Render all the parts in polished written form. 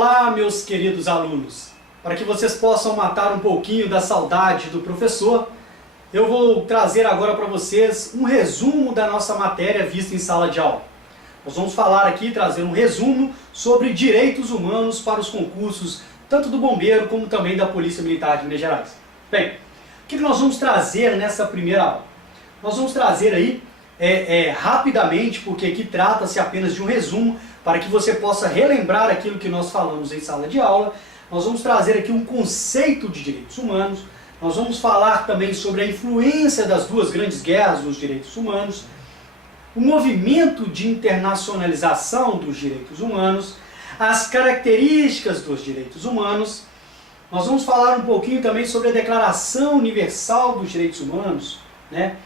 Olá, meus queridos alunos! Para que vocês possam matar um pouquinho da saudade do professor, eu vou trazer agora para vocês um resumo da nossa matéria vista em sala de aula. Nós vamos falar aqui, trazer um resumo sobre direitos humanos para os concursos, tanto do Bombeiro como também da Polícia Militar de Minas Gerais. Bem, o que nós vamos trazer nessa primeira aula? Nós vamos trazer aí, rapidamente, porque aqui trata-se apenas de um resumo, para que você possa relembrar aquilo que nós falamos em sala de aula. Nós vamos trazer aqui um conceito de direitos humanos, nós vamos falar também sobre a influência das duas grandes guerras dos direitos humanos, o movimento de internacionalização dos direitos humanos, as características dos direitos humanos. Nós vamos falar um pouquinho também sobre a Declaração Universal dos Direitos Humanos, né?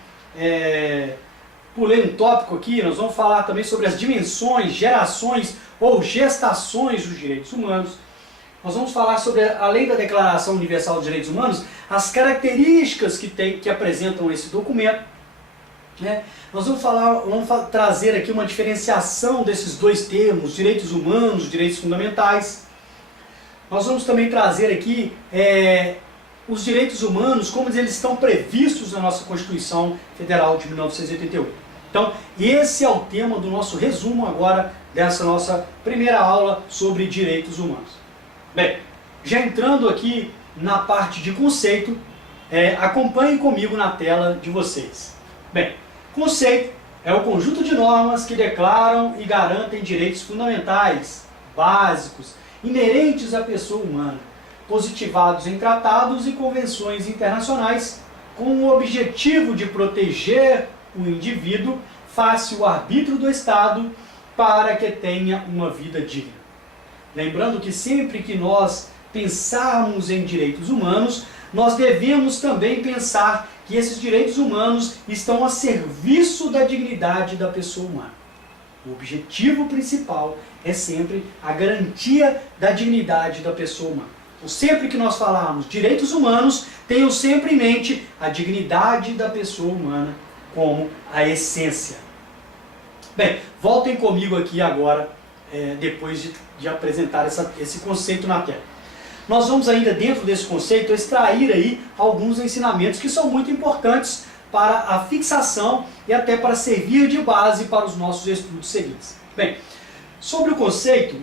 Pulei um tópico aqui, nós vamos falar também sobre as dimensões, gerações ou gestações dos direitos humanos. Nós vamos falar sobre, além da Declaração Universal dos Direitos Humanos, as características que apresentam esse documento, né? Nós vamos trazer aqui uma diferenciação desses dois termos, direitos humanos, direitos fundamentais. Nós vamos também trazer aqui os direitos humanos, como eles estão previstos na nossa Constituição Federal de 1988. Então, esse é o tema do nosso resumo agora, dessa nossa primeira aula sobre direitos humanos. Bem, já entrando aqui na parte de conceito, acompanhem comigo na tela de vocês. Bem, conceito é o conjunto de normas que declaram e garantem direitos fundamentais, básicos, inerentes à pessoa humana, positivados em tratados e convenções internacionais, com o objetivo de proteger o indivíduo face ao arbítrio do Estado para que tenha uma vida digna. Lembrando que sempre que nós pensarmos em direitos humanos, nós devemos também pensar que esses direitos humanos estão a serviço da dignidade da pessoa humana. O objetivo principal é sempre a garantia da dignidade da pessoa humana. Então, sempre que nós falarmos direitos humanos, tenham sempre em mente a dignidade da pessoa humana como a essência. Bem, voltem comigo aqui agora, depois de apresentar esse conceito na tela. Nós vamos ainda, dentro desse conceito, extrair aí alguns ensinamentos que são muito importantes para a fixação e até para servir de base para os nossos estudos seguintes. Bem, sobre o conceito,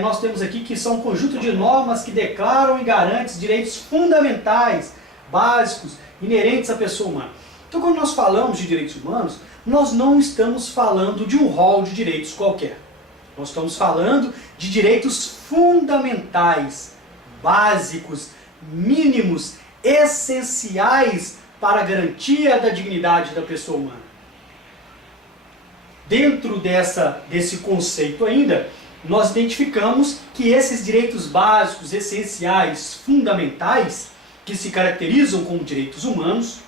nós temos aqui que são um conjunto de normas que declaram e garantem direitos fundamentais, básicos, inerentes à pessoa humana. Então, quando nós falamos de direitos humanos, nós não estamos falando de um rol de direitos qualquer. Nós estamos falando de direitos fundamentais, básicos, mínimos, essenciais para a garantia da dignidade da pessoa humana. Dentro desse conceito ainda, nós identificamos que esses direitos básicos, essenciais, fundamentais, que se caracterizam como direitos humanos,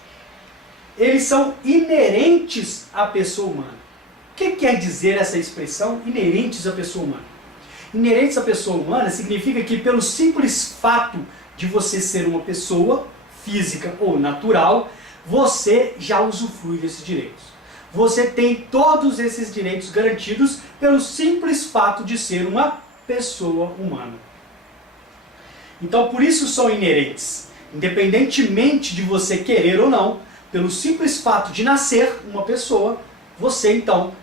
eles são inerentes à pessoa humana. O que quer dizer essa expressão, inerentes à pessoa humana? Inerentes à pessoa humana significa que pelo simples fato de você ser uma pessoa física ou natural, você já usufrui desses direitos. Você tem todos esses direitos garantidos pelo simples fato de ser uma pessoa humana. Então, por isso são inerentes. Independentemente de você querer ou não, pelo simples fato de nascer uma pessoa, você então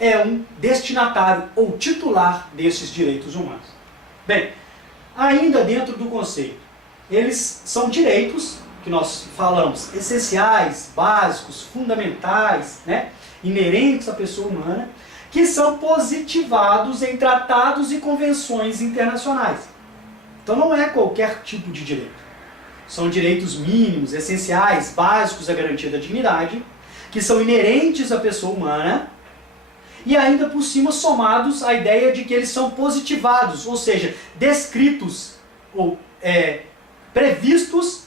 é um destinatário ou titular desses direitos humanos. Bem, ainda dentro do conceito, eles são direitos que nós falamos essenciais, básicos, fundamentais, né, inerentes à pessoa humana, que são positivados em tratados e convenções internacionais. Então não é qualquer tipo de direito. São direitos mínimos, essenciais, básicos à garantia da dignidade, que são inerentes à pessoa humana e ainda por cima somados à ideia de que eles são positivados, ou seja, descritos ou previstos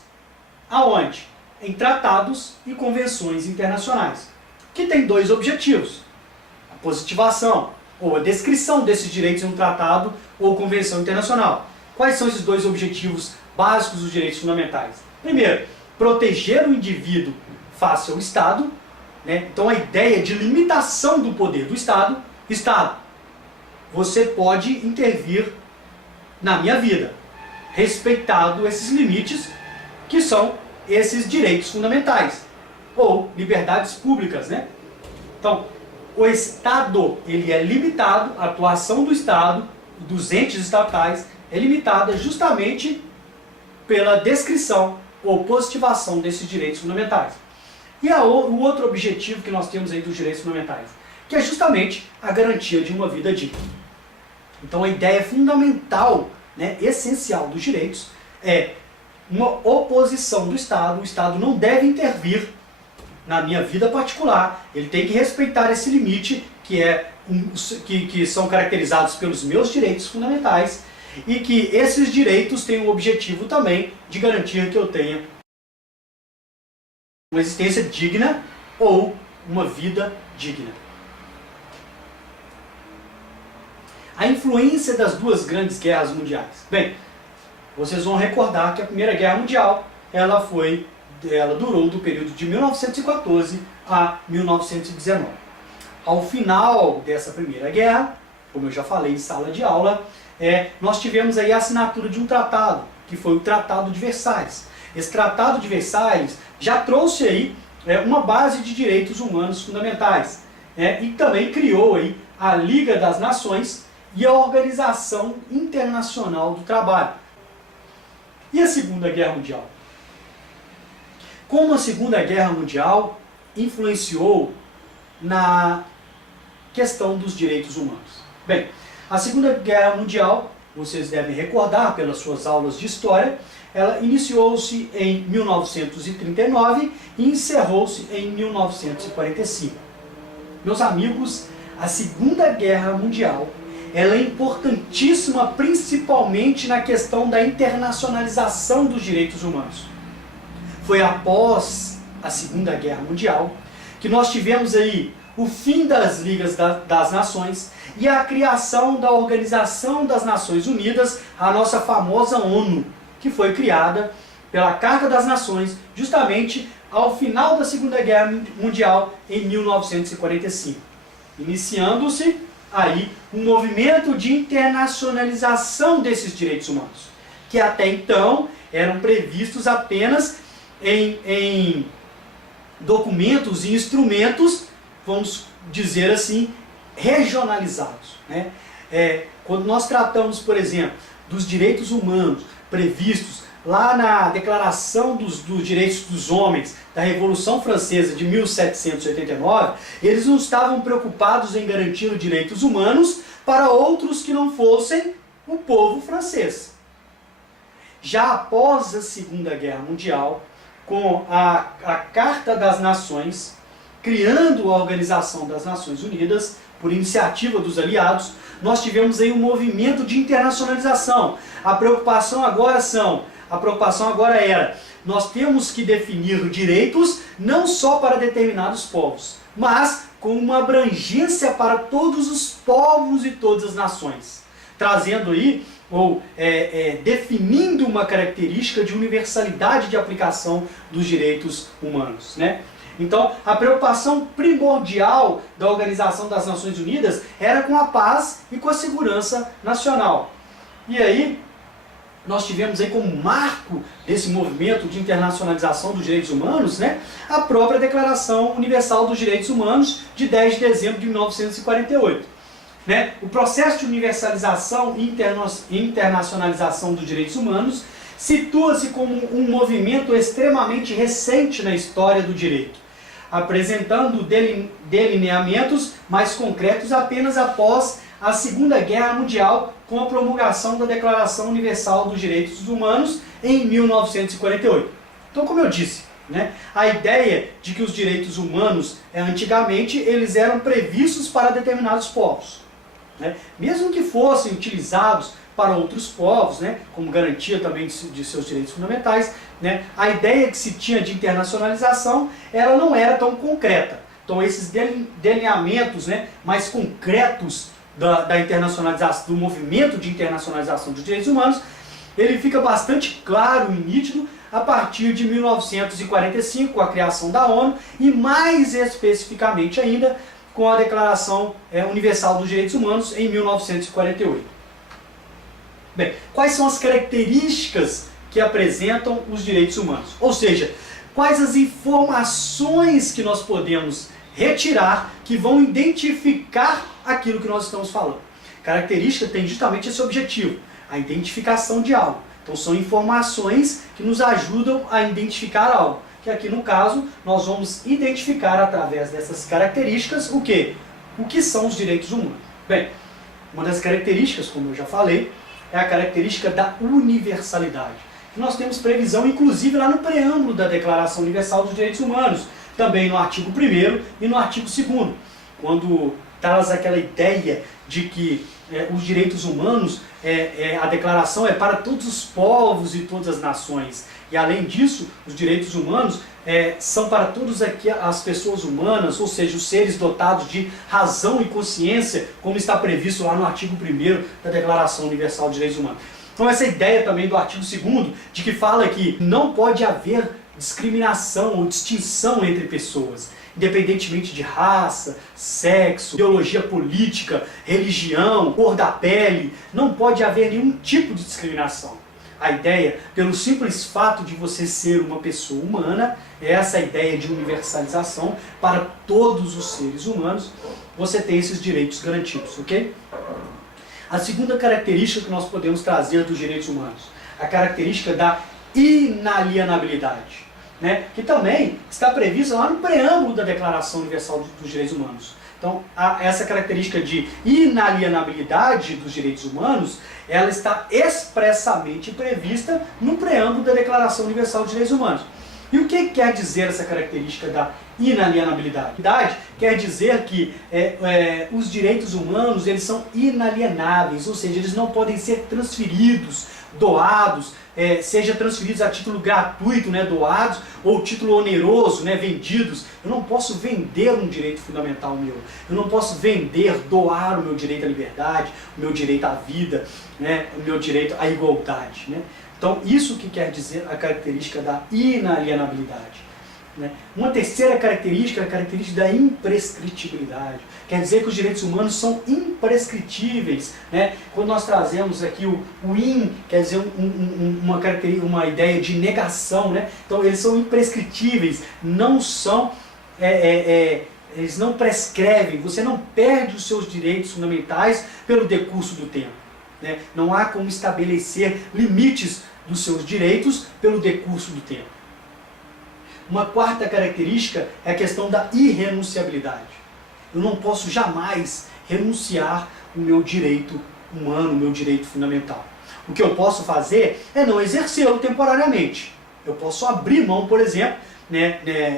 aonde? Em tratados e convenções internacionais, que tem dois objetivos: a positivação ou a descrição desses direitos em um tratado ou convenção internacional. Quais são esses dois objetivos básicos dos direitos fundamentais? Primeiro, proteger o indivíduo face ao Estado, né? Então a ideia de limitação do poder do Estado. Estado, você pode intervir na minha vida, respeitado esses limites que são esses direitos fundamentais ou liberdades públicas, né? Então, o Estado, ele é limitado, a atuação do Estado, dos entes estatais, é limitada justamente pela descrição ou positivação desses direitos fundamentais. E o outro objetivo que nós temos aí dos direitos fundamentais, que é justamente a garantia de uma vida digna. Então, a ideia fundamental, né, essencial dos direitos é uma oposição do Estado. O Estado não deve intervir na minha vida particular, ele tem que respeitar esse limite que são caracterizados pelos meus direitos fundamentais e que esses direitos têm o objetivo também de garantir que eu tenha uma existência digna ou uma vida digna. A influência das duas grandes guerras mundiais. Bem, vocês vão recordar que a Primeira Guerra Mundial ela durou do período de 1914 a 1919. Ao final dessa Primeira Guerra, como eu já falei em sala de aula, nós tivemos aí a assinatura de um tratado, que foi o Tratado de Versalhes. Esse Tratado de Versalhes já trouxe aí uma base de direitos humanos fundamentais, e também criou aí a Liga das Nações e a Organização Internacional do Trabalho. E a Segunda Guerra Mundial? Como a Segunda Guerra Mundial influenciou na questão dos direitos humanos? Bem, a Segunda Guerra Mundial, vocês devem recordar pelas suas aulas de história, ela iniciou-se em 1939 e encerrou-se em 1945. Meus amigos, a Segunda Guerra Mundial ela é importantíssima principalmente na questão da internacionalização dos direitos humanos. Foi após a Segunda Guerra Mundial que nós tivemos aí o fim das Ligas das Nações e a criação da Organização das Nações Unidas, a nossa famosa ONU, que foi criada pela Carta das Nações justamente ao final da Segunda Guerra Mundial em 1945, iniciando-se aí um movimento de internacionalização desses direitos humanos, que até então eram previstos apenas em documentos e instrumentos, vamos dizer assim, regionalizados, né? Quando nós tratamos, por exemplo, dos direitos humanos previstos lá na Declaração dos Direitos dos Homens da Revolução Francesa de 1789, eles não estavam preocupados em garantir os direitos humanos para outros que não fossem o povo francês. Já após a Segunda Guerra Mundial, com a Carta das Nações, criando a Organização das Nações Unidas, por iniciativa dos aliados, nós tivemos aí um movimento de internacionalização. A preocupação agora era, nós temos que definir direitos não só para determinados povos, mas com uma abrangência para todos os povos e todas as nações, trazendo aí, definindo uma característica de universalidade de aplicação dos direitos humanos, né? Então, a preocupação primordial da Organização das Nações Unidas era com a paz e com a segurança nacional. E aí, nós tivemos aí como marco desse movimento de internacionalização dos direitos humanos, né, a própria Declaração Universal dos Direitos Humanos de 10 de dezembro de 1948. Né? O processo de universalização e internacionalização dos direitos humanos situa-se como um movimento extremamente recente na história do direito, apresentando delineamentos mais concretos apenas após a Segunda Guerra Mundial, com a promulgação da Declaração Universal dos Direitos Humanos em 1948. Então, como eu disse, né, a ideia de que os direitos humanos, antigamente, eles eram previstos para determinados povos, né, mesmo que fossem utilizados para outros povos, né, como garantia também de seus direitos fundamentais, né, a ideia que se tinha de internacionalização ela não era tão concreta. Então, esses delineamentos, né, mais concretos da internacionalização, do movimento de internacionalização dos direitos humanos, ele fica bastante claro e nítido a partir de 1945, com a criação da ONU, e mais especificamente ainda com a Declaração Universal dos Direitos Humanos em 1948. Bem, quais são as características que apresentam os direitos humanos? Ou seja, quais as informações que nós podemos retirar que vão identificar aquilo que nós estamos falando? Característica tem justamente esse objetivo, a identificação de algo. Então são informações que nos ajudam a identificar algo. Que aqui no caso nós vamos identificar através dessas características o quê? O que são os direitos humanos. Bem, uma das características, como eu já falei, é a característica da universalidade. Nós temos previsão, inclusive, lá no preâmbulo da Declaração Universal dos Direitos Humanos, também no artigo 1º e no artigo 2º, quando traz aquela ideia de que os direitos humanos, a declaração é para todos os povos e todas as nações. E além disso, os direitos humanos são para todas as pessoas humanas, ou seja, os seres dotados de razão e consciência, como está previsto lá no artigo 1º da Declaração Universal dos Direitos Humanos. Então essa ideia também do artigo 2º, de que fala que não pode haver discriminação ou distinção entre pessoas, independentemente de raça, sexo, ideologia política, religião, cor da pele, não pode haver nenhum tipo de discriminação. A ideia, pelo simples fato de você ser uma pessoa humana, é essa ideia de universalização para todos os seres humanos, você tem esses direitos garantidos, ok? A segunda característica que nós podemos trazer dos direitos humanos, a característica da inalienabilidade, né? Que também está prevista lá no preâmbulo da Declaração Universal dos Direitos Humanos. Então, essa característica de inalienabilidade dos direitos humanos, ela está expressamente prevista no preâmbulo da Declaração Universal dos Direitos Humanos. E o que quer dizer essa característica da inalienabilidade? Quer dizer que os direitos humanos eles são inalienáveis, ou seja, eles não podem ser transferidos, doados, seja transferidos a título gratuito, né, doados, ou título oneroso, né, vendidos. Eu não posso vender um direito fundamental meu. Eu não posso vender, doar o meu direito à liberdade, o meu direito à vida, né, o meu direito à igualdade, né? Então, isso que quer dizer a característica da inalienabilidade. Né? Uma terceira característica é a característica da imprescritibilidade. Quer dizer que os direitos humanos são imprescritíveis. Né? Quando nós trazemos aqui o in, quer dizer uma ideia de negação. Né? Então, eles são imprescritíveis, não são... eles não prescrevem, você não perde os seus direitos fundamentais pelo decurso do tempo. Né? Não há como estabelecer limites dos seus direitos pelo decurso do tempo. Uma quarta característica é a questão da irrenunciabilidade. Eu não posso jamais renunciar o meu direito humano, o meu direito fundamental. O que eu posso fazer é não exercê-lo temporariamente. Eu posso abrir mão, por exemplo,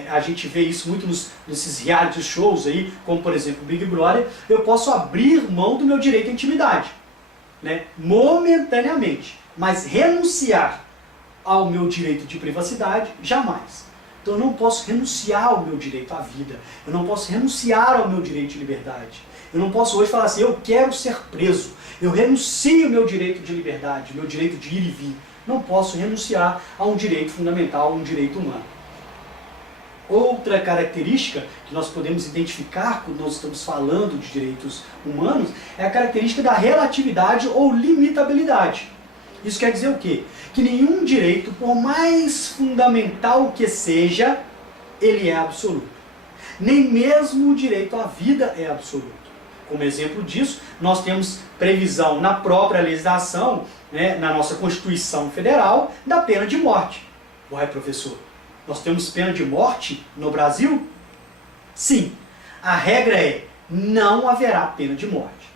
a gente vê isso muito nesses reality shows aí, como por exemplo o Big Brother, eu posso abrir mão do meu direito à intimidade, né, momentaneamente, mas renunciar ao meu direito de privacidade, jamais. Então eu não posso renunciar ao meu direito à vida, eu não posso renunciar ao meu direito de liberdade. Eu não posso hoje falar assim, eu quero ser preso, eu renuncio ao meu direito de liberdade, meu direito de ir e vir. Não posso renunciar a um direito fundamental, a um direito humano. Outra característica que nós podemos identificar quando nós estamos falando de direitos humanos é a característica da relatividade ou limitabilidade. Isso quer dizer o quê? Que nenhum direito, por mais fundamental que seja, ele é absoluto. Nem mesmo o direito à vida é absoluto. Como exemplo disso, nós temos previsão na própria legislação, né, na nossa Constituição Federal, da pena de morte. Ué, professor, nós temos pena de morte no Brasil? Sim. A regra é, não haverá pena de morte.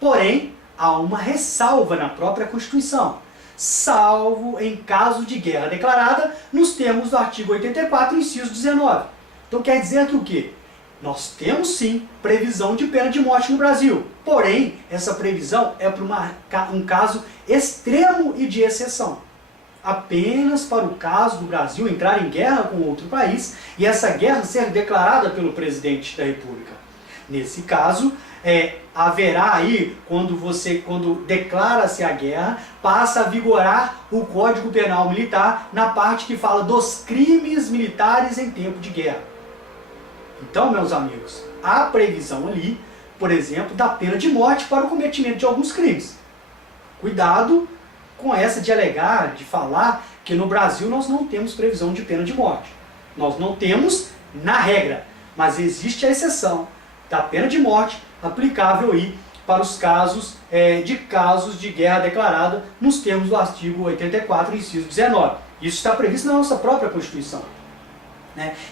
Porém, há uma ressalva na própria Constituição. Salvo em caso de guerra declarada, nos termos do artigo 84, inciso 19. Então quer dizer que o quê? Nós temos sim previsão de pena de morte no Brasil. Porém, essa previsão é para um caso extremo e de exceção. Apenas para o caso do Brasil entrar em guerra com outro país e essa guerra ser declarada pelo presidente da República. Nesse caso, haverá aí, quando declara-se a guerra, passa a vigorar o Código Penal Militar na parte que fala dos crimes militares em tempo de guerra. Então, meus amigos, há previsão ali, por exemplo, da pena de morte para o cometimento de alguns crimes. Cuidado com essa de alegar, de falar que no Brasil nós não temos previsão de pena de morte. Nós não temos na regra, mas existe a exceção da pena de morte aplicável aí para os casos de guerra declarada nos termos do artigo 84, inciso 19. Isso está previsto na nossa própria Constituição.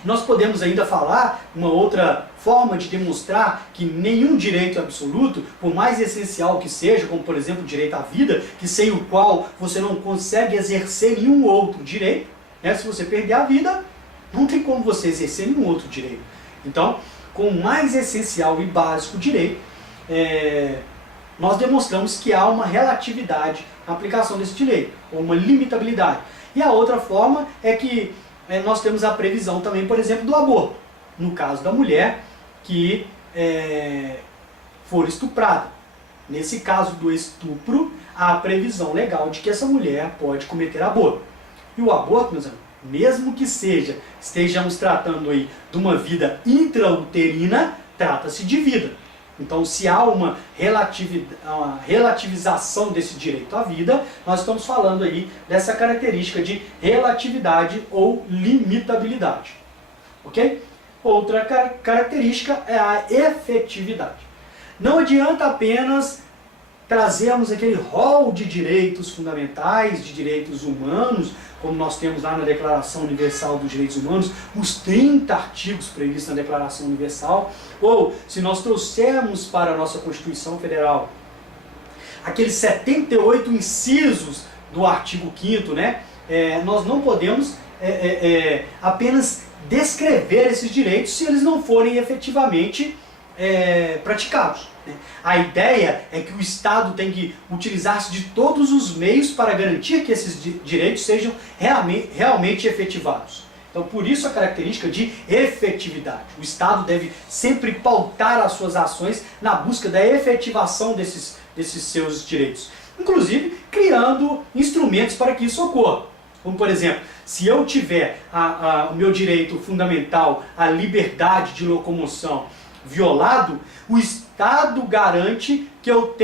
Nós podemos ainda falar uma outra forma de demonstrar que nenhum direito absoluto, por mais essencial que seja, como por exemplo o direito à vida, que sem o qual você não consegue exercer nenhum outro direito, se você perder a vida, não tem como você exercer nenhum outro direito. Então, com o mais essencial e básico direito, nós demonstramos que há uma relatividade na aplicação desse direito, ou uma limitabilidade. E a outra forma é que nós temos a previsão também, por exemplo, do aborto. No caso da mulher que for estuprada. Nesse caso do estupro, há a previsão legal de que essa mulher pode cometer aborto. E o aborto, meus amigos, mesmo que estejamos tratando aí de uma vida intrauterina, trata-se de vida. Então, se há uma relativização desse direito à vida, nós estamos falando aí dessa característica de relatividade ou limitabilidade. Ok? Outra característica é a efetividade. Não adianta apenas trazermos aquele rol de direitos fundamentais, de direitos humanos, como nós temos lá na Declaração Universal dos Direitos Humanos, os 30 artigos previstos na Declaração Universal, ou se nós trouxermos para a nossa Constituição Federal aqueles 78 incisos do artigo 5º, nós não podemos apenas descrever esses direitos se eles não forem efetivamente praticados. A ideia é que o Estado tem que utilizar-se de todos os meios para garantir que esses direitos sejam realmente efetivados. Então, por isso a característica de efetividade. O Estado deve sempre pautar as suas ações na busca da efetivação desses seus direitos. Inclusive, criando instrumentos para que isso ocorra. Como, por exemplo, se eu tiver o meu direito fundamental à liberdade de locomoção violado, o Estado garante que eu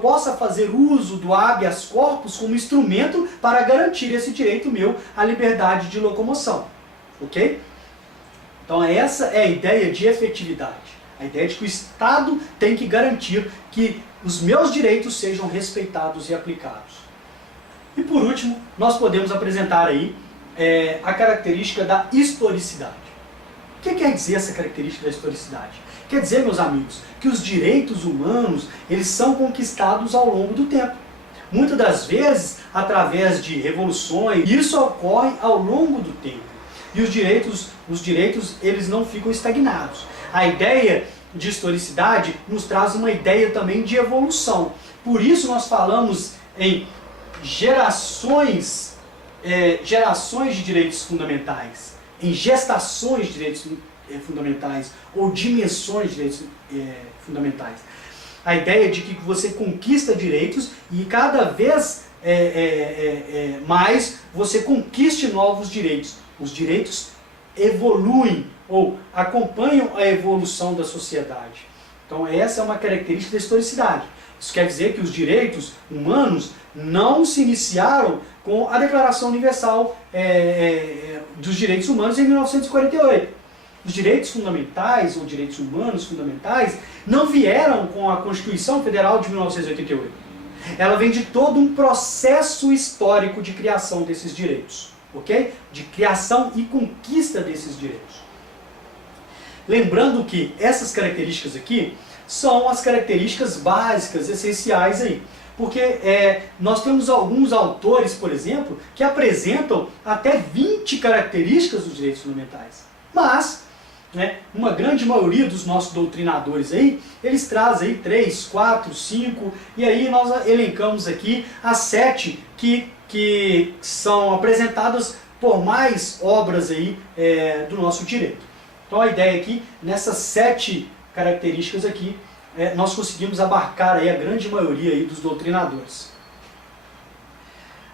possa fazer uso do habeas corpus como instrumento para garantir esse direito meu à liberdade de locomoção. Ok? Então essa é a ideia de efetividade. A ideia de que o Estado tem que garantir que os meus direitos sejam respeitados e aplicados. E por último, nós podemos apresentar aí a característica da historicidade. O que quer dizer essa característica da historicidade? Quer dizer, meus amigos, que os direitos humanos, eles são conquistados ao longo do tempo. Muitas das vezes, através de revoluções, isso ocorre ao longo do tempo. E os direitos, eles não ficam estagnados. A ideia de historicidade nos traz uma ideia também de evolução. Por isso nós falamos em gerações de direitos fundamentais, em gestações de direitos fundamentais ou dimensões de direitos fundamentais. A ideia de que você conquista direitos e cada vez mais você conquiste novos direitos. Os direitos evoluem ou acompanham a evolução da sociedade. Então essa é uma característica da historicidade. Isso quer dizer que os direitos humanos não se iniciaram com a Declaração Universal dos Direitos Humanos em 1948. Os direitos fundamentais ou direitos humanos fundamentais não vieram com a Constituição Federal de 1988. Ela vem de todo um processo histórico de criação desses direitos, ok? De criação e conquista desses direitos. Lembrando que essas características aqui são as características básicas, essenciais aí. Porque nós temos alguns autores, por exemplo, que apresentam até 20 características dos direitos fundamentais. Mas uma grande maioria dos nossos doutrinadores aí, eles trazem aí 3, 4, 5, e aí nós elencamos aqui as 7 que são apresentadas por mais obras aí do nosso direito. Então a ideia aqui, nessas 7 características aqui, nós conseguimos abarcar aí a grande maioria aí dos doutrinadores.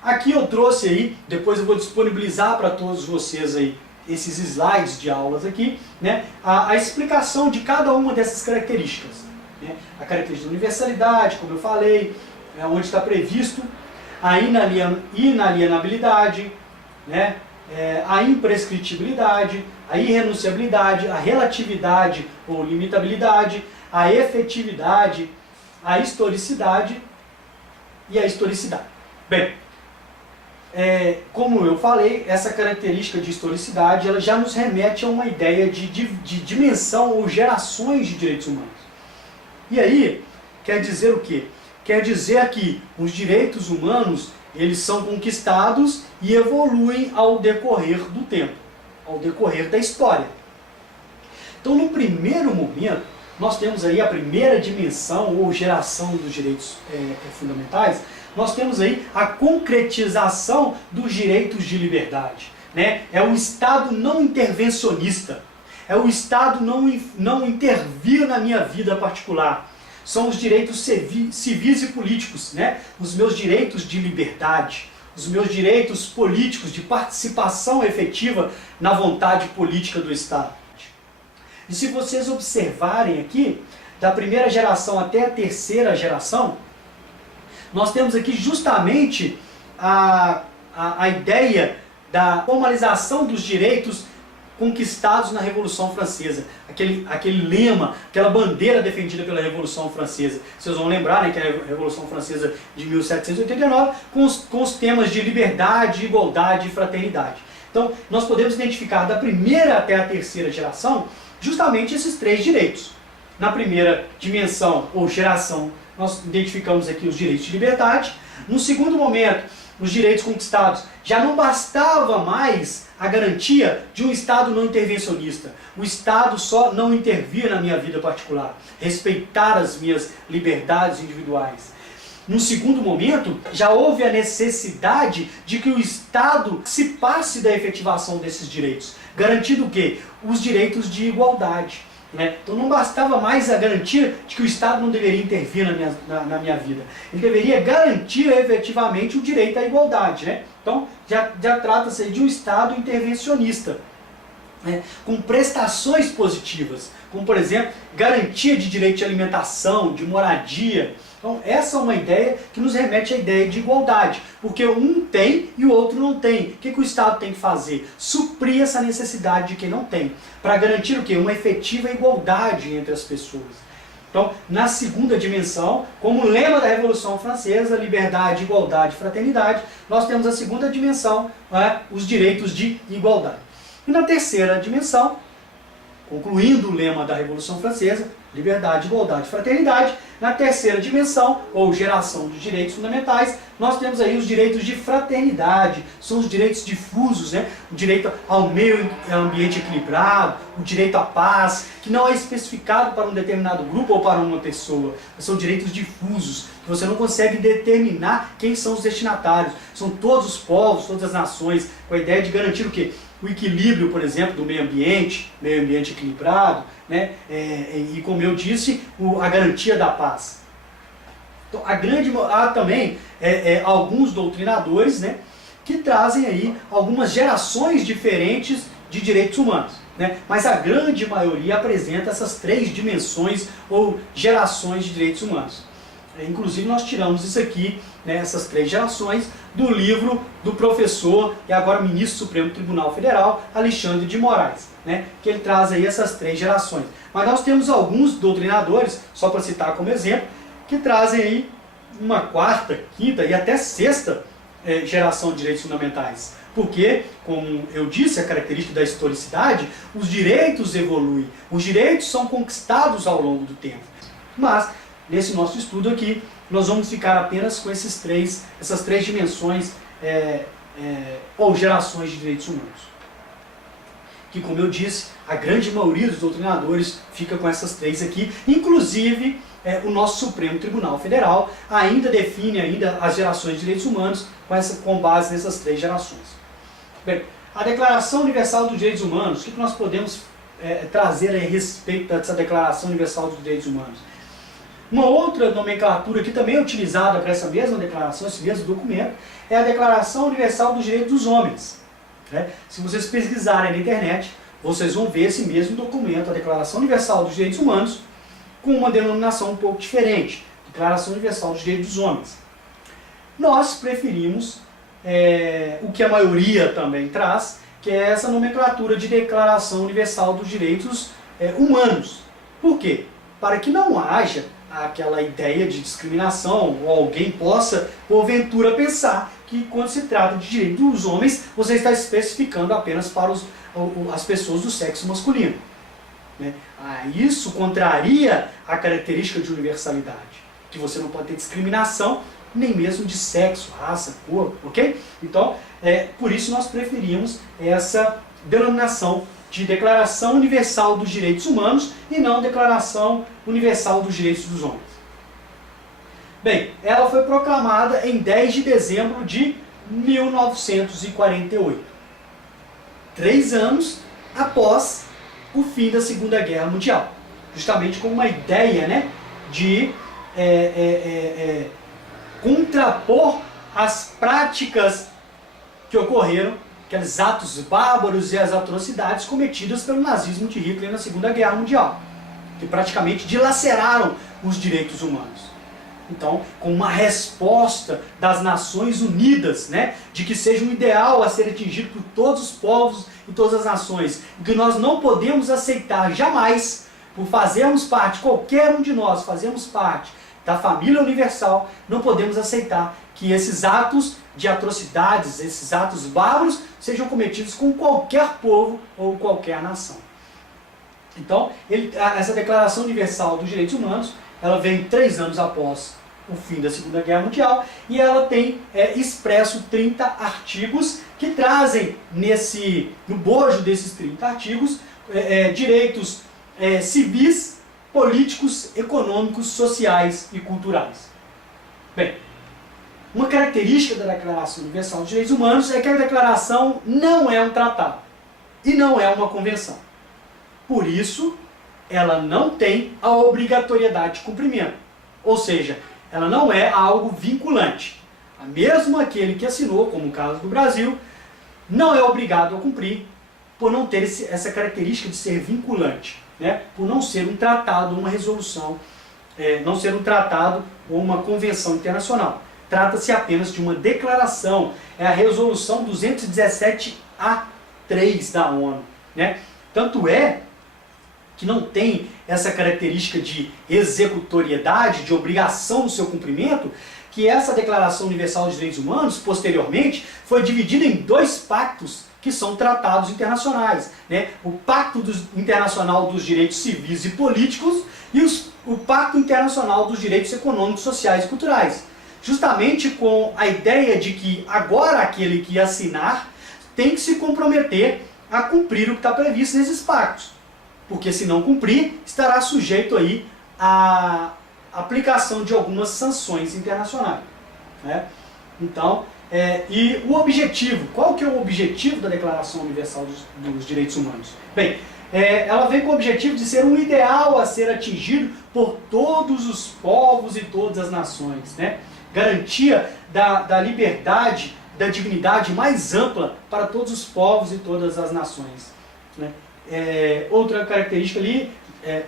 Aqui eu trouxe aí, depois eu vou disponibilizar para todos vocês aí esses slides de aulas aqui, a explicação de cada uma dessas características. A característica de universalidade, como eu falei, onde está previsto. a inalienabilidade, né? A imprescritibilidade, a irrenunciabilidade, a relatividade ou limitabilidade, a efetividade, a historicidade e a historicidade. Bem, como eu falei, essa característica de historicidade ela já nos remete a uma ideia de dimensão ou gerações de direitos humanos. E aí, quer dizer o quê? Quer dizer que os direitos humanos eles são conquistados e evoluem ao decorrer do tempo, ao decorrer da história. Então, no primeiro momento, nós temos aí a primeira dimensão ou geração dos direitos fundamentais, nós temos aí a concretização dos direitos de liberdade, né? É o Estado não intervencionista, é o Estado não intervir na minha vida particular. São os direitos civis e políticos, né? Os meus direitos de liberdade, os meus direitos políticos de participação efetiva na vontade política do Estado. E se vocês observarem aqui, da primeira geração até a terceira geração, nós temos aqui justamente a ideia da formalização dos direitos conquistados na Revolução Francesa. Aquele lema, aquela bandeira defendida pela Revolução Francesa. Vocês vão lembrar, né, que a Revolução Francesa de 1789, com os temas de liberdade, igualdade e fraternidade. Então, nós podemos identificar da primeira até a terceira geração justamente esses três direitos. Na primeira dimensão ou geração, nós identificamos aqui os direitos de liberdade. No segundo momento, os direitos conquistados, já não bastava mais a garantia de um Estado não intervencionista. O Estado só não intervir na minha vida particular, respeitar as minhas liberdades individuais. No segundo momento, já houve a necessidade de que o Estado se passe da efetivação desses direitos, garantindo o quê? Os direitos de igualdade. Então não bastava mais a garantia de que o Estado não deveria intervir na minha vida. Ele deveria garantir efetivamente o direito à igualdade. Então já trata-se de um Estado intervencionista, com prestações positivas, como por exemplo, garantia de direito de alimentação, de moradia. Então essa é uma ideia que nos remete à ideia de igualdade, porque um tem e o outro não tem. O que o Estado tem que fazer? Suprir essa necessidade de quem não tem, para garantir o quê? Uma efetiva igualdade entre as pessoas. Então, na segunda dimensão, como lema da Revolução Francesa, liberdade, igualdade, fraternidade, nós temos a segunda dimensão, os direitos de igualdade. E na terceira dimensão, concluindo o lema da Revolução Francesa, liberdade, igualdade, fraternidade, na terceira dimensão, ou geração de direitos fundamentais, nós temos aí os direitos de fraternidade, são os direitos difusos, o direito ao meio ambiente equilibrado, o direito à paz, que não é especificado para um determinado grupo ou para uma pessoa, são direitos difusos, que você não consegue determinar quem são os destinatários, são todos os povos, todas as nações, com a ideia de garantir o quê? O equilíbrio, por exemplo, do meio ambiente equilibrado, e como eu disse, a garantia da paz. Então, há também alguns doutrinadores, que trazem aí algumas gerações diferentes de direitos humanos, mas a grande maioria apresenta essas três dimensões ou gerações de direitos humanos. Inclusive nós tiramos isso aqui, essas três gerações, do livro do professor e agora ministro do Supremo Tribunal Federal, Alexandre de Moraes, que ele traz aí essas três gerações. Mas nós temos alguns doutrinadores, só para citar como exemplo, que trazem aí uma quarta, quinta e até sexta geração de direitos fundamentais. Porque, como eu disse, a característica da historicidade, os direitos evoluem, os direitos são conquistados ao longo do tempo. Mas, nesse nosso estudo aqui, nós vamos ficar apenas com essas três dimensões ou gerações de direitos humanos. Que, como eu disse, a grande maioria dos doutrinadores fica com essas três aqui, inclusive o nosso Supremo Tribunal Federal ainda define as gerações de direitos humanos com base nessas três gerações. Bem, a Declaração Universal dos Direitos Humanos, o que nós podemos trazer a respeito dessa Declaração Universal dos Direitos Humanos? Uma outra nomenclatura que também é utilizada para essa mesma declaração, esse mesmo documento, é a Declaração Universal dos Direitos dos Homens. Se vocês pesquisarem na internet, vocês vão ver esse mesmo documento, a Declaração Universal dos Direitos Humanos, com uma denominação um pouco diferente, Declaração Universal dos Direitos dos Homens. Nós preferimos o que a maioria também traz, que é essa nomenclatura de Declaração Universal dos Direitos Humanos. Por quê? Para que não haja aquela ideia de discriminação, ou alguém possa, porventura, pensar que quando se trata de direito dos homens, você está especificando apenas para as pessoas do sexo masculino. Né? Isso contraria a característica de universalidade, que você não pode ter discriminação, nem mesmo de sexo, raça, cor, ok? Então, por isso nós preferimos essa denominação de Declaração Universal dos Direitos Humanos e não Declaração Universal dos Direitos dos Homens. Bem, ela foi proclamada em 10 de dezembro de 1948, 3 anos após o fim da Segunda Guerra Mundial, justamente com uma ideia, né, de contrapor as práticas que ocorreram, aqueles atos bárbaros e as atrocidades cometidas pelo nazismo de Hitler na Segunda Guerra Mundial, que praticamente dilaceraram os direitos humanos. Então, com uma resposta das Nações Unidas, né, de que seja um ideal a ser atingido por todos os povos e todas as nações, que nós não podemos aceitar jamais, por fazermos parte, qualquer um de nós fazemos parte da família universal, não podemos aceitar que esses atos de atrocidades, esses atos bárbaros, sejam cometidos com qualquer povo ou qualquer nação. Então, essa Declaração Universal dos Direitos Humanos, ela vem 3 anos após o fim da Segunda Guerra Mundial e ela tem expresso 30 artigos que trazem no bojo desses 30 artigos direitos civis, políticos, econômicos, sociais e culturais. Bem, uma característica da Declaração Universal dos Direitos Humanos é que a declaração não é um tratado e não é uma convenção. Por isso, ela não tem a obrigatoriedade de cumprimento. Ou seja, ela não é algo vinculante. Mesmo aquele que assinou, como o caso do Brasil, não é obrigado a cumprir por não ter essa característica de ser vinculante, né? Por não ser um tratado, uma resolução, não ser um tratado ou uma convenção internacional. Trata-se apenas de uma declaração, é a resolução 217A3 da ONU, né? Tanto é que não tem essa característica de executoriedade, de obrigação no seu cumprimento, que essa Declaração Universal dos Direitos Humanos, posteriormente, foi dividida em 2 pactos que são tratados internacionais, né? O Pacto Internacional dos Direitos Civis e Políticos e o Pacto Internacional dos Direitos Econômicos, Sociais e Culturais. Justamente com a ideia de que agora aquele que assinar tem que se comprometer a cumprir o que está previsto nesses pactos. Porque se não cumprir, estará sujeito aí à aplicação de algumas sanções internacionais, né? Então, e o objetivo, qual que é o objetivo da Declaração Universal dos Direitos Humanos? Bem, ela vem com o objetivo de ser um ideal a ser atingido por todos os povos e todas as nações, né? Garantia da liberdade, da dignidade mais ampla para todos os povos e todas as nações, né? Outra característica ali,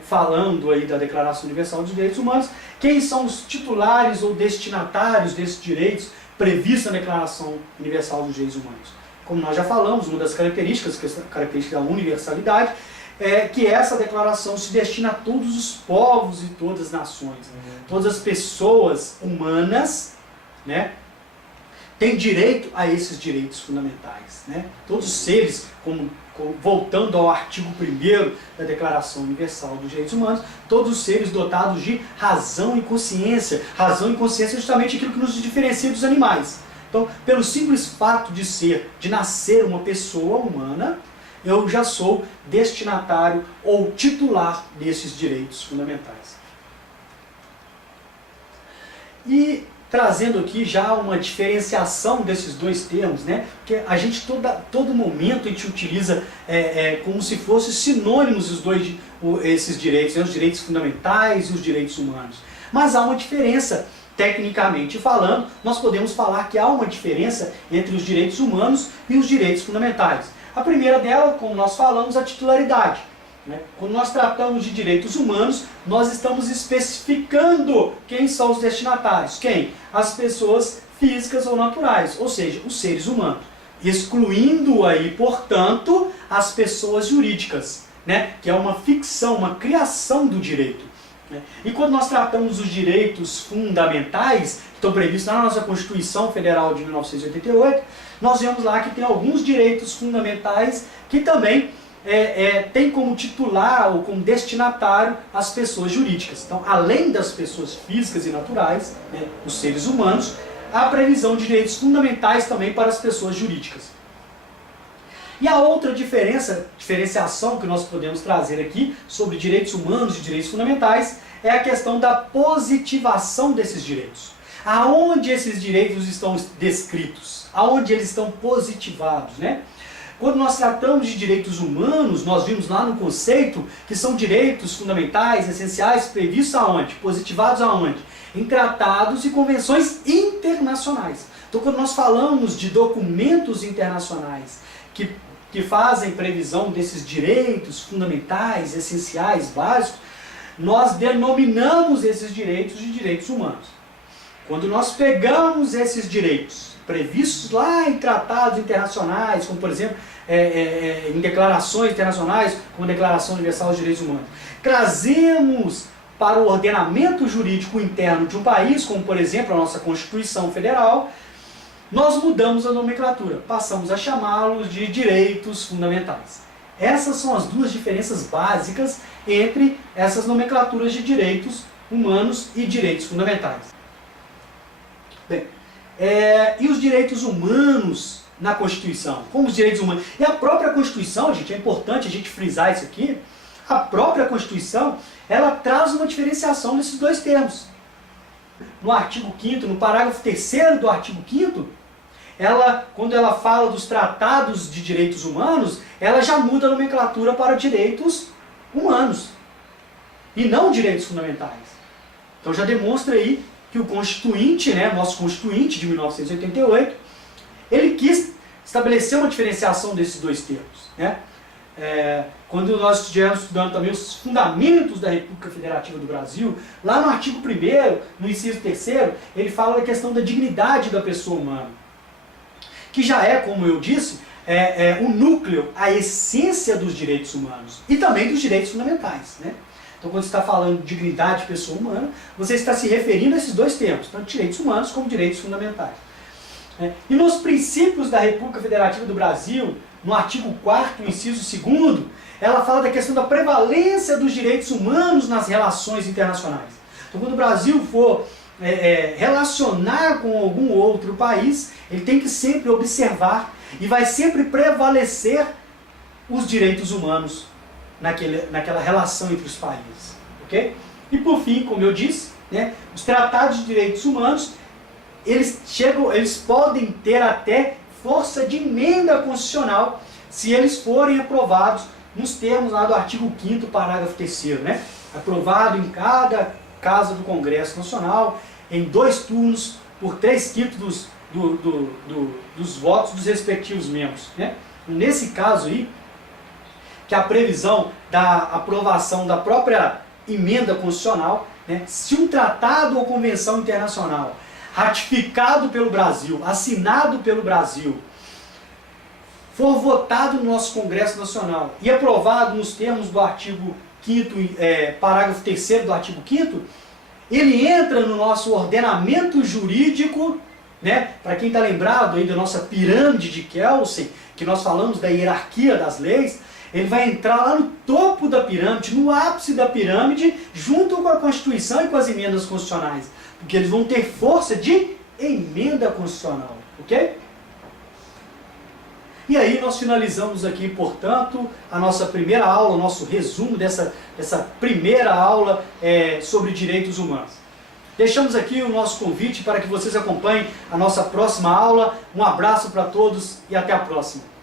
falando aí da Declaração Universal dos Direitos Humanos, quem são os titulares ou destinatários desses direitos previstos na Declaração Universal dos Direitos Humanos? Como nós já falamos, uma das características, que é a característica da universalidade, é que essa declaração se destina a todos os povos e todas as nações. Todas as pessoas humanas, né, têm direito a esses direitos fundamentais, né? Todos os seres, voltando ao artigo 1º da Declaração Universal dos Direitos Humanos, todos os seres dotados de razão e consciência. Razão e consciência é justamente aquilo que nos diferencia dos animais. Então, pelo simples fato de nascer uma pessoa humana, eu já sou destinatário ou titular desses direitos fundamentais. E trazendo aqui já uma diferenciação desses 2 termos, né? Porque a gente todo momento a gente utiliza como se fossem sinônimos esses direitos, né? Os direitos fundamentais e os direitos humanos. Mas há uma diferença, tecnicamente falando, nós podemos falar que há uma diferença entre os direitos humanos e os direitos fundamentais. A primeira dela, como nós falamos, a titularidade, né? Quando nós tratamos de direitos humanos, nós estamos especificando quem são os destinatários. Quem? As pessoas físicas ou naturais, ou seja, os seres humanos, excluindo aí, portanto, as pessoas jurídicas, né, que é uma ficção, uma criação do direito. E quando nós tratamos dos direitos fundamentais, que estão previstos na nossa Constituição Federal de 1988, nós vemos lá que tem alguns direitos fundamentais que também tem como titular ou como destinatário as pessoas jurídicas. Então, além das pessoas físicas e naturais, né, os seres humanos, há previsão de direitos fundamentais também para as pessoas jurídicas. E a outra diferenciação que nós podemos trazer aqui sobre direitos humanos e direitos fundamentais é a questão da positivação desses direitos. Aonde esses direitos estão descritos? Aonde eles estão positivados, né? Quando nós tratamos de direitos humanos, nós vimos lá no conceito que são direitos fundamentais, essenciais, previstos aonde? Positivados aonde? Em tratados e convenções internacionais. Então, quando nós falamos de documentos internacionais que fazem previsão desses direitos fundamentais, essenciais, básicos, nós denominamos esses direitos de direitos humanos. Quando nós pegamos esses direitos previstos lá em tratados internacionais, como por exemplo em declarações internacionais, como a Declaração Universal dos Direitos Humanos, trazemos para o ordenamento jurídico interno de um país, como por exemplo a nossa Constituição Federal, nós mudamos a nomenclatura, passamos a chamá-los de direitos fundamentais. Essas são as duas diferenças básicas entre essas nomenclaturas de direitos humanos e direitos fundamentais. Bem, e os direitos humanos na Constituição? Como os direitos humanos? E a própria Constituição, gente, é importante a gente frisar isso aqui, a própria Constituição, ela traz uma diferenciação desses dois termos. No artigo 5º, no parágrafo 3º do artigo 5º, quando ela fala dos tratados de direitos humanos, ela já muda a nomenclatura para direitos humanos e não direitos fundamentais. Então já demonstra aí que o Constituinte, né, nosso Constituinte de 1988, ele quis estabelecer uma diferenciação desses dois termos, né? Quando nós estivermos estudando também os fundamentos da República Federativa do Brasil, lá no artigo 1º, no inciso 3º, ele fala da questão da dignidade da pessoa humana, que já é, como eu disse, o núcleo, a essência dos direitos humanos e também dos direitos fundamentais, né? Então, quando você está falando de dignidade de pessoa humana, você está se referindo a esses dois termos, tanto direitos humanos como direitos fundamentais. E nos princípios da República Federativa do Brasil, no artigo 4º, inciso 2º, ela fala da questão da prevalência dos direitos humanos nas relações internacionais. Então, quando o Brasil for relacionar com algum outro país, ele tem que sempre observar e vai sempre prevalecer os direitos humanos naquela relação entre os países. Okay? E por fim, como eu disse, né, os tratados de direitos humanos, eles podem ter até força de emenda constitucional se eles forem aprovados nos termos lá do artigo 5º, parágrafo 3º, né? Aprovado em cada casa do Congresso Nacional, em 2 turnos, por 3/5 dos votos dos respectivos membros, né? Nesse caso aí, que a previsão da aprovação da própria emenda constitucional, né? Se um tratado ou convenção internacional ratificado pelo Brasil, assinado pelo Brasil, for votado no nosso Congresso Nacional e aprovado nos termos do artigo 5º, parágrafo 3º do artigo 5º, ele entra no nosso ordenamento jurídico, né? Para quem está lembrado aí da nossa pirâmide de Kelsen, que nós falamos da hierarquia das leis, ele vai entrar lá no topo da pirâmide, no ápice da pirâmide, junto com a Constituição e com as emendas constitucionais, porque eles vão ter força de emenda constitucional, ok? E aí nós finalizamos aqui, portanto, a nossa primeira aula, o nosso resumo dessa primeira aula sobre direitos humanos. Deixamos aqui o nosso convite para que vocês acompanhem a nossa próxima aula. Um abraço para todos e até a próxima.